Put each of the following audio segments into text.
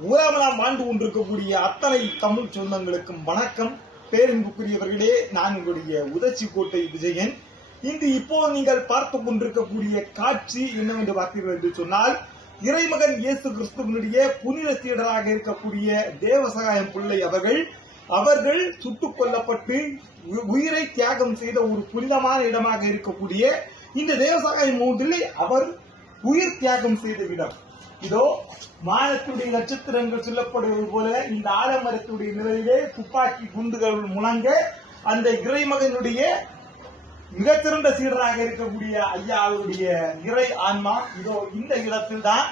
உலகம் ஆண்டு கொண்டிருக்கக்கூடிய அத்தனை தமிழ் சொந்தங்களுக்கும் வணக்கம். பேரன்புக்குரியவர்களே, நான் உங்களுடைய உதச்சி கோட்டை விஜயன். இன்று இப்போது நீங்கள் பார்த்து கொண்டிருக்கக்கூடிய காட்சி என்னவென்று பார்த்தீர்கள் என்று சொன்னால், இறைமகன் இயேசு கிறிஸ்துவனுடைய புனித சீடராக இருக்கக்கூடிய தேவசகாயம் பிள்ளை அவர்கள் சுட்டுக் கொல்லப்பட்டு உயிரை தியாகம் செய்த ஒரு புனிதமான இடமாக இருக்கக்கூடிய இந்த தேவசகாயம் மூன்றிலே அவர் உயிர் தியாகம் செய்த இடம். இதோ வானத்துடைய நட்சத்திரங்கள் சொல்லப்படுவது போல இந்த ஆலமரத்துடைய நிலையிலே துப்பாக்கி குண்டுகள் முழங்க அந்த இறைமகனுடைய மிகச்சிறந்த சீடராக இருக்கக்கூடிய ஐயா அவருடைய இறை ஆன்மா இதோ இந்த இடத்தில் தான்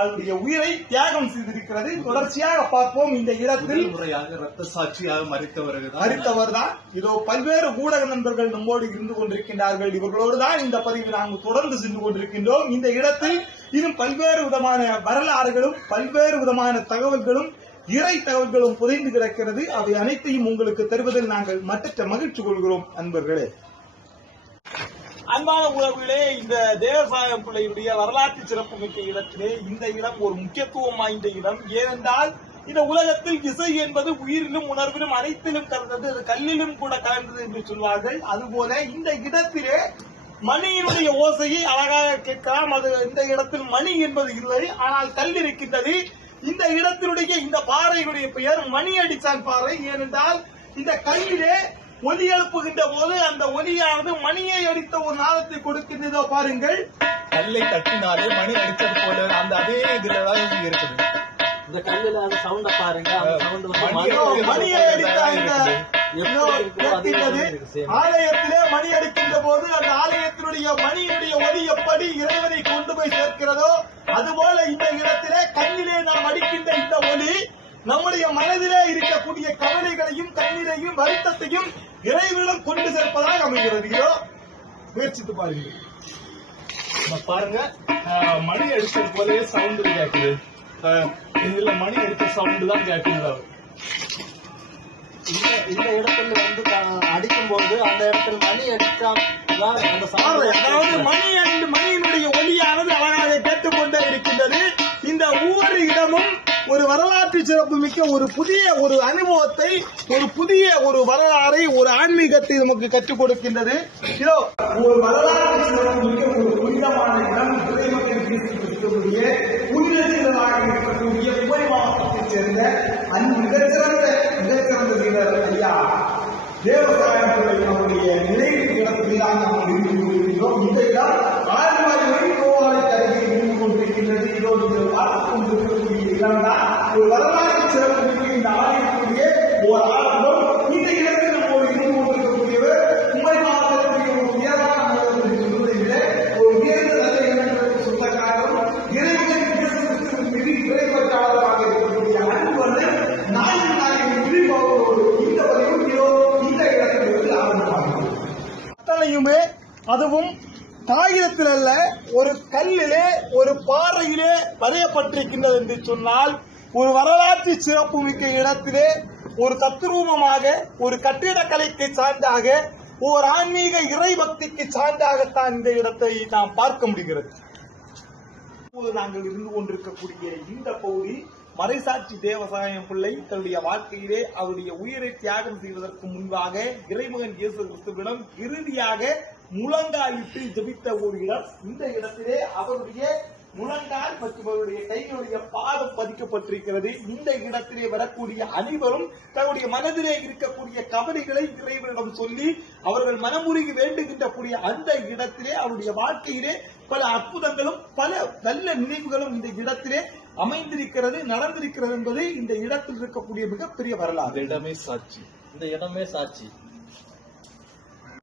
அவருடைய உயிரை தியாகம் செய்திருக்கிறது. தொடர்ச்சியாக பார்ப்போம். இந்த இடத்தில் முறையாக ரத்த சாட்சியாக மறித்தவர் தான். இதோ பல்வேறு ஊடக நண்பர்கள் நம்மோடு இருந்து கொண்டிருக்கின்றார்கள். இவர்களோடு தான் இந்த பதிவு நாங்கள் தொடர்ந்து சென்று கொண்டிருக்கின்றோம். இந்த இடத்தில் இன்னும் பல்வேறு விதமான வரலாறுகளும் பல்வேறு விதமான தகவல்களும் இறை தகவல்களும் புதைந்து கிடக்கிறது. அவை அனைத்தையும் உங்களுக்கு தருவதில் நாங்கள் மற்ற மகிழ்ச்சி கொள்கிறோம். அன்பர்களே, அன்பான உறவுகளே, இந்த தேவசாயம் பிள்ளையுடைய வரலாற்று சிறப்புமிக்க இடத்திலே இந்த இடம் ஒரு முக்கியத்துவம் வாய்ந்த இடம். ஏனென்றால் இந்த உலகத்தில் இசை என்பது உயிரிலும் உணர்விலும் அனைத்திலும் கலந்தது, அது கல்லிலும் கூட கலந்தது என்று சொல்வார்கள். அதுபோல இந்த இடத்திலே மணியினுடைய ஓசையை அழகாக கேட்கலாம். அது இந்த இடத்தில் மணி என்பது இல்லை, ஆனால் கல் இருக்கின்றது. இந்த இடத்தினுடைய இந்த பாறையுடைய பெயர் மணி அடிச்சான் பாறை. ஏனென்றால் இந்த கல்லிலே ஒலி எழுப்புகின்ற போது அந்த ஒலியானது மணியை அடித்த ஒரு நாதத்தை கொடுக்கின்றதோ பாருங்கள். கல்லை தட்டினாலே மணி அடித்தது போல அந்த அதே இதுலதான் இருக்குது. இந்த கல்லுல அந்த சவுண்ட பாருங்க. மணியை அடித்த ஆலயத்திலே மணி அடிக்கின்ற போது அந்த ஆலயத்தினுடைய மணியினுடைய ஒலி எப்படி இறைவனை கொண்டு போய் சேர்க்கிறதோ அதுபோல இந்த இடத்திலே கல்லிலே நாம் அடிக்கின்ற இந்த ஒலி நம்முடைய மனதிலே இருக்கக்கூடிய கவலைகளையும் கண்ணீரையும் வருத்தத்தையும் இறைவனிடம் கொண்டு சேர்ப்பதாக அமைகிறது. முயற்சித்து பாருங்க. பாருங்க, மணி அடிச்சது போலவே சவுண்ட் கேட்குது. இதுல மணி அடிச்ச சவுண்ட் தான் கேட்குது. இந்த இடத்துல வந்து அடிக்கும் போது அந்த இடத்துல மணி அடிச்சா அதாவது மணியினுடைய ஒலியானது அழகாக கேட்டுக்கொண்டே இருக்கின்றது. இந்த ஒவ்வொரு இடமும் ஒரு வரலாற்று சிறப்பு மிக்க ஒரு அனுபவத்தை, ஒரு புதிய ஒரு வரலாறை, ஒரு ஆன்மீகத்தை நமக்கு கற்றுக் கொடுக்கின்றது. இதோ ஒரு வரலாற்று சிறப்பு மிக்க ஒரு புனிதமான இடம். இறைமகன் இருக்கக்கூடிய புனிதமாக இருக்கக்கூடிய உபரி மாவட்டத்தைச் சேர்ந்த மிகச்சிறந்த வீரர் ஐயா தேவசாயம் அவருடைய நினைவு இடத்தில் தான் நாம் இருந்து கொண்டிருக்கிறோம். இந்த இடம் ஆழ்வாய் கோவாலைக்கு அருகே இருந்து கொண்டிருக்கின்றது. இதோடு பார்த்துக் கொண்டிருக்கக்கூடிய இடம் தான் ஒரு வரலாற்று சிறப்பு மிக்க இந்த ஆலயத்துடைய ஒரு ஆரம்பம். இந்த இடத்தில் நம்ம இருந்து கொண்டிருக்கக்கூடியவர் உபரி மாவட்டத்துடைய ஒரு உயர்வான நகரத்தை சொல்வதை விட ஒரு உயர்ந்த நல்ல இடங்களுக்கு சொந்தக்காரரும் இறைவன் இறைப்பற்றாளராக இருக்கக்கூடிய அன்புவர்கள் நாயகன் விழிப்பவரோடு இந்த வரையும் இந்த இடத்திலிருந்து ஆரம்பமாகிறது. அத்தனையுமே அதுவும் காகிதத்தில் அல்ல, ஒரு கல்லிலே ஒரு பாறையிலே வரையப்பட்டிருக்கின்றது என்று சொன்னால், ஒரு வரலாற்று சிறப்பு மிக்க இடத்திலே ஒரு தத்ரூபமாக, ஒரு கட்டிடக்கலைக்கு சான்றாக, ஒரு ஆன்மீக இறை பக்திக்கு சான்றாகத்தான் இந்த இடத்தை நாம் பார்க்க முடிகிறது. நாங்கள் இருந்து கொண்டிருக்கக்கூடிய இந்த பகுதி மறைசாட்சி தேவசாயம் பிள்ளை தன்னுடைய வாழ்க்கையிலே அவருடைய உயிரை தியாகம் செய்வதற்கு முன்பாக இறைமகன் இயேசு கிறிஸ்துவிடம் இறுதியாக முழங்காலிட்டு ஜெபித்த ஒரு இடம். இந்த இடத்திலே அவருடைய முழங்கால் மற்றும் அவருடைய கைகளுடைய பாதம் பதிக்கப்பட்டிருக்கிறது. இந்த இடத்திலே வரக்கூடிய அனைவரும் தன்னுடைய மனதிலே இருக்கக்கூடிய கவலைகளை இறைவனிடம் சொல்லி அவர்கள் மனமுருகி வேண்டுகின்ற அந்த இடத்திலே அவருடைய வாழ்க்கையிலே பல அற்புதங்களும் பல நல்ல நினைவுகளும் இந்த இடத்திலே அமைந்திருக்கிறது, நடந்திருக்கிறது என்பது இந்த இடத்தில் இருக்கக்கூடிய மிகப்பெரிய வரலாறு. இந்த இடமே சாட்சி.